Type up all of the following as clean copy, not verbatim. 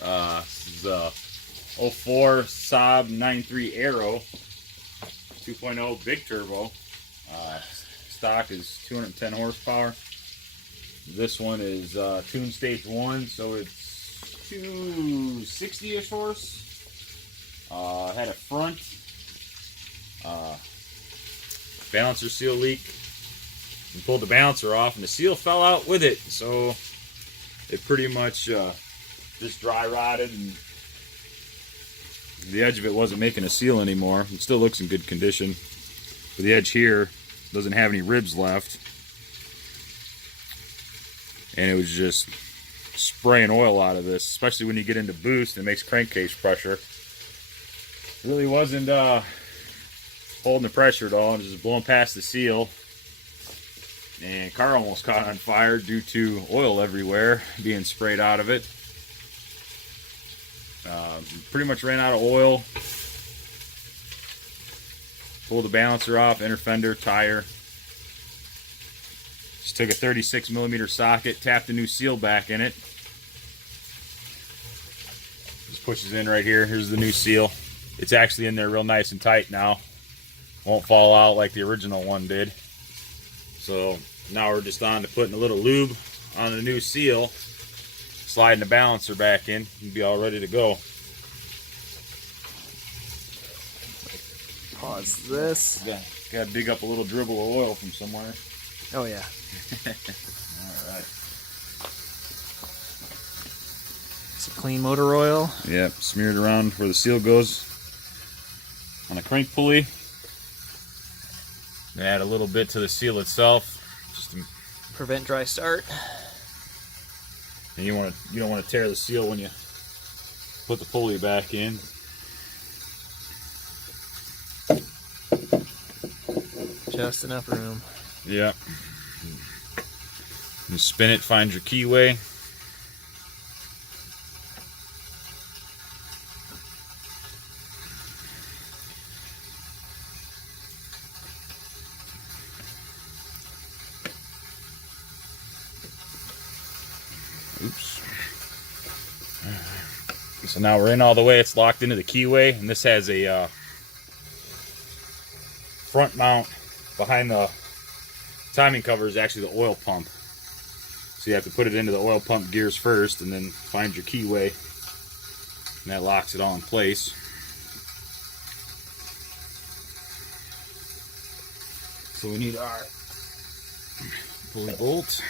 This is a '04 Saab 93 Aero 2.0 big turbo. Stock is 210 horsepower. This one is tuned stage 1, so it's 260-ish horse. Had a front balancer seal leak. And pulled the balancer off, and the seal fell out with it, so it pretty much just dry rotted, and the edge of it wasn't making a seal anymore. It still looks in good condition, but the edge here doesn't have any ribs left, and it was just spraying oil out of this, especially when you get into boost. It makes crankcase pressure. It really wasn't holding the pressure at all, and just blowing past the seal. And car almost caught on fire due to oil everywhere being sprayed out of it. Pretty much ran out of oil. Pulled the balancer off, inner fender, tire. Just took a 36mm socket, tapped a new seal back in it. Just pushes in right here. Here's the new seal. It's actually in there real nice and tight now. Won't fall out like the original one did. So now we're just on to putting a little lube on the new seal, sliding the balancer back in, and be all ready to go. Pause this. Got to dig up a little dribble of oil from somewhere. Oh yeah. Alright. It's a clean motor oil. Yep, smeared around where the seal goes on the crank pulley. Add a little bit to the seal itself, just to prevent dry start. And you don't want to tear the seal when you put the pulley back in. Just enough room. Yep. You spin it, find your keyway. Oops. So now we're in all the way. It's locked into the keyway, and this has a front mount behind the timing cover is actually the oil pump. So you have to put it into the oil pump gears first, and then find your keyway, and that locks it all in place. So we need our pulley bolt.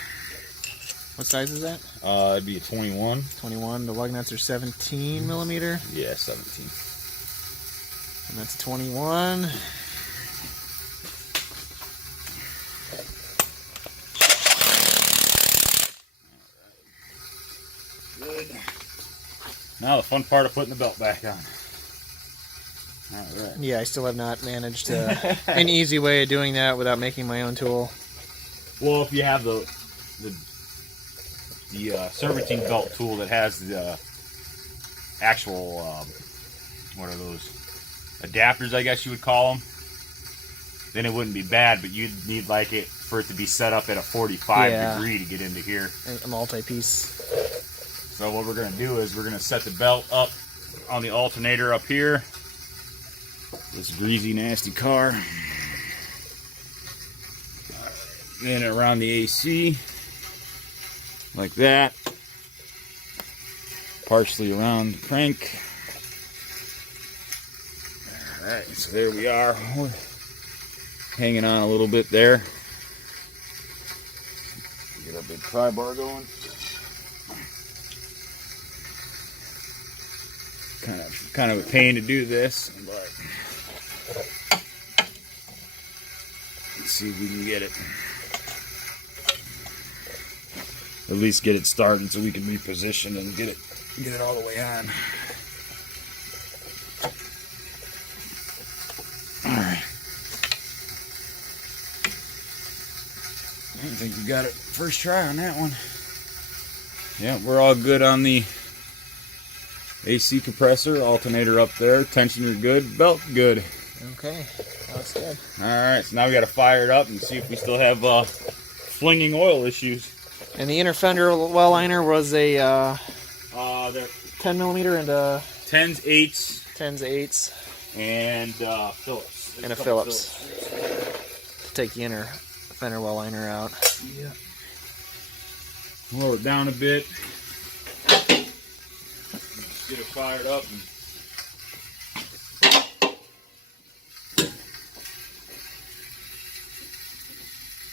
What size is that? It'd be a 21. 21. The lug nuts are 17mm. Yeah, 17. And that's 21. Good. Now the fun part of putting the belt back on. All right. Yeah, I still have not managed an easy way of doing that without making my own tool. Well, if you have the serpentine belt tool that has the actual what are those adapters, I guess you would call them, then it wouldn't be bad. But you'd need like it for it to be set up at a 45 degree to get into here. A multi-piece. So what we're going to do is we're going to set the belt up on the alternator up here. This greasy, nasty car. Then around the AC, like that. Partially around the crank. Alright, so there we are. We're hanging on a little bit there. Get our big pry bar going. Kind of a pain to do this, but let's see if we can get it. At least get it started so we can reposition and get it all the way on. Alright. I think we got it first try on that one. Yeah, we're all good on the AC compressor, alternator up there, tensioner good, belt good. Okay, that's good. Alright, so now we got to fire it up and see if we still have flinging oil issues. And the inner fender well liner was a... 10 millimeter and 10s, 8s, 10s, 8s, and Phillips. and a Phillips to take the inner fender well liner out. Yeah. Lower it down a bit. Just get it fired up.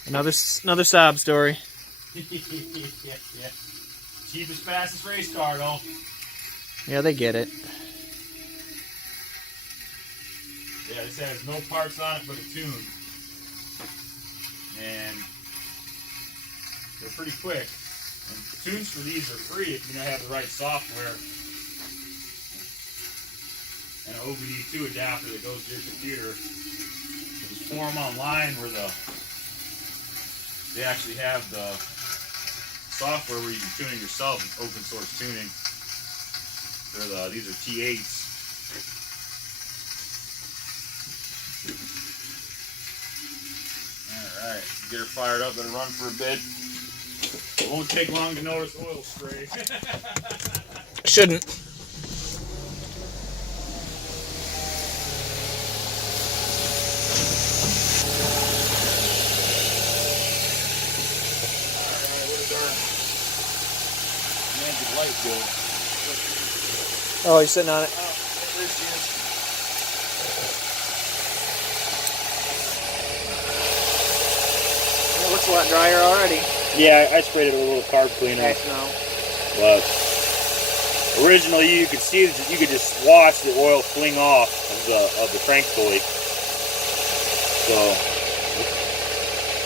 Another saab story. Yeah. Cheapest, fastest race car, though. Yeah, they get it. Yeah, this has no parts on it but a tune. And they're pretty quick. And tunes for these are free if you have the right software. And an OBD2 adapter that goes to your computer. There's a forum online where they actually have the software where you can tune it yourself. It's open source tuning. These are T8s. Alright, get her fired up, let her run for a bit. It won't take long to notice oil spray. Shouldn't. Alright, what is our magic light go? Oh, he's sitting on it. Oh, there she is. It looks a lot drier already. Yeah, I sprayed it with a little carb cleaner. Nice now. But originally, you could see that you could just watch the oil fling off of the crank pulley. So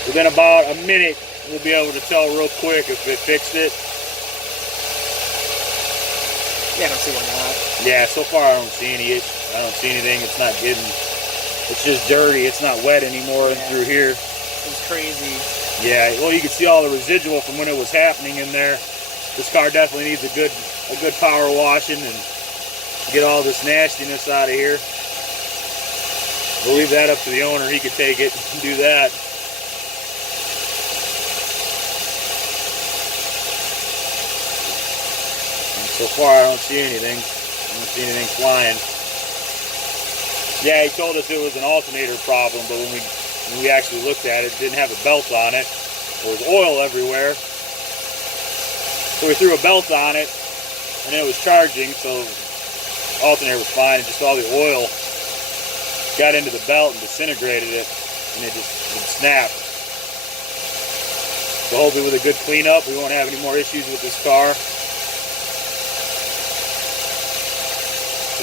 within about a minute, we'll be able to tell real quick if it fixed it. Yeah, I don't see why not. Yeah, so far I don't see anything. It's not getting. It's just dirty. It's not wet anymore through here. It's crazy. Yeah, well, you can see all the residual from when it was happening in there. This car definitely needs a good power washing and get all this nastiness out of here. We'll leave that up to the owner. He could take it and do that. And so far, I don't see anything. I don't see anything flying. Yeah, he told us it was an alternator problem, but when we actually looked at it, it didn't have a belt on it. There was oil everywhere. So we threw a belt on it, and it was charging, so the alternator was fine. And just all the oil got into the belt and disintegrated it, and it snapped. So hopefully with a good cleanup, we won't have any more issues with this car.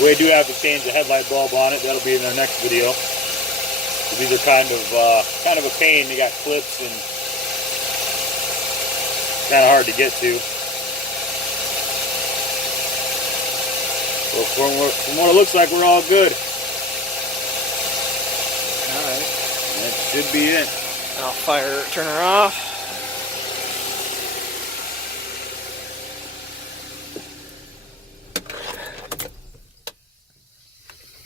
We do have to change the headlight bulb on it. That'll be in our next video. So these are kind of a pain. They got clips and kind of hard to get to. So from what it looks like, we're all good. Alright. That should be it. I'll turn her off.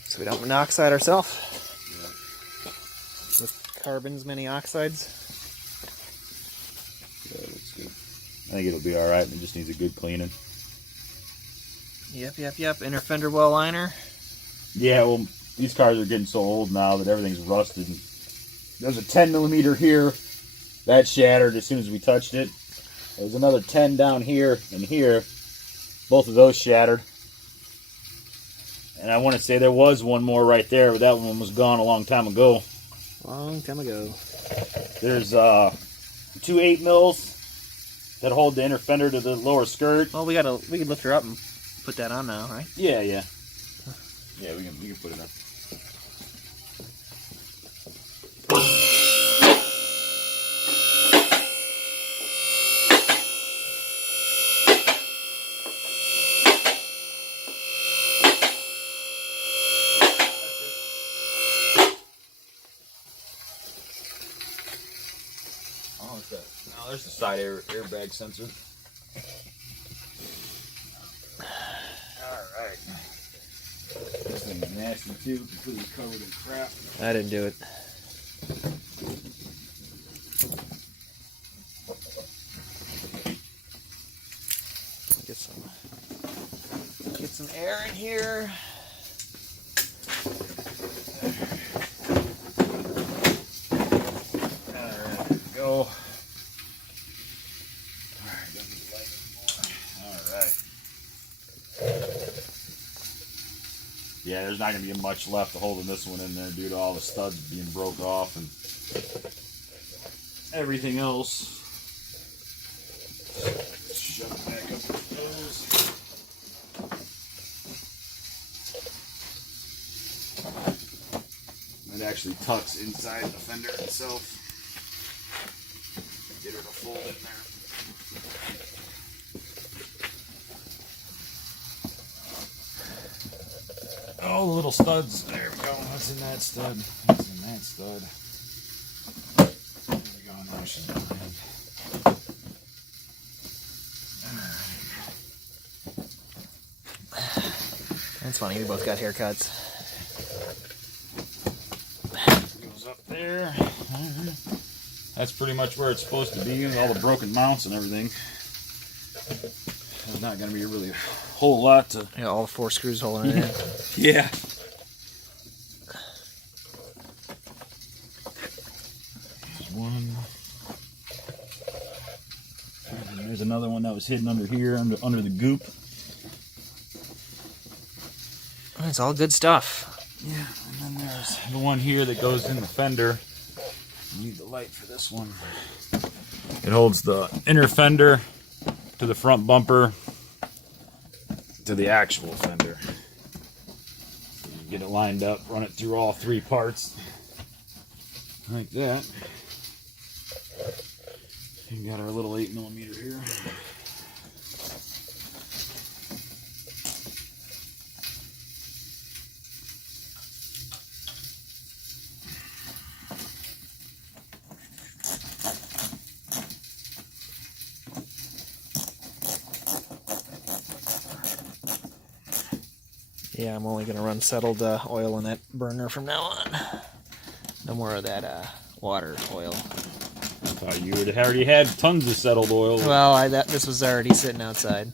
So we don't monoxide ourselves. Yeah. With carbons, many oxides. Yeah, it looks good. I think it'll be alright. It just needs a good cleaning. Yep. Inner fender well liner. Yeah, well, these cars are getting so old now that everything's rusted. There's a 10 millimeter here. That shattered as soon as we touched it. There's another 10 down here and here. Both of those shattered. And I want to say there was one more right there, but that one was gone a long time ago. Long time ago. There's 2 8mm that hold the inner fender to the lower skirt. Well, we can lift her up and put that on now, right? Yeah. Yeah, we can put it on. Oh, what's that? Oh, there's the side airbag sensor. Alright. This thing is nasty too, completely covered in crap. I didn't do it. Get some. Get some air in here. Alright, go. Alright, don't need to light anymore. Alright. Yeah, there's not going to be much left of holding this one in there due to all the studs being broke off and everything else. Shove it back up with those. It actually tucks inside the fender itself. Get her to fold in there. Oh, the little studs. There we go. What's in that stud? What's in that stud? There we go. Now she's behind. That's funny. We both got haircuts. Goes up there. That's pretty much where it's supposed to be, with all the broken mounts and everything. There's not going to be really a whole lot to... Yeah, all 4 screws holding it in. Yeah. There's one. And there's another one that was hidden under here, under the goop. It's all good stuff. Yeah, and then there's the one here that goes in the fender. You need the light for this one. It holds the inner fender to the front bumper to the actual fender. So you get it lined up, run it through all 3 parts like that. You got our little 8mm here. Yeah, I'm only going to run settled oil in that burner from now on. No more of that water oil. I thought you already had tons of settled oil. Well, this was already sitting outside.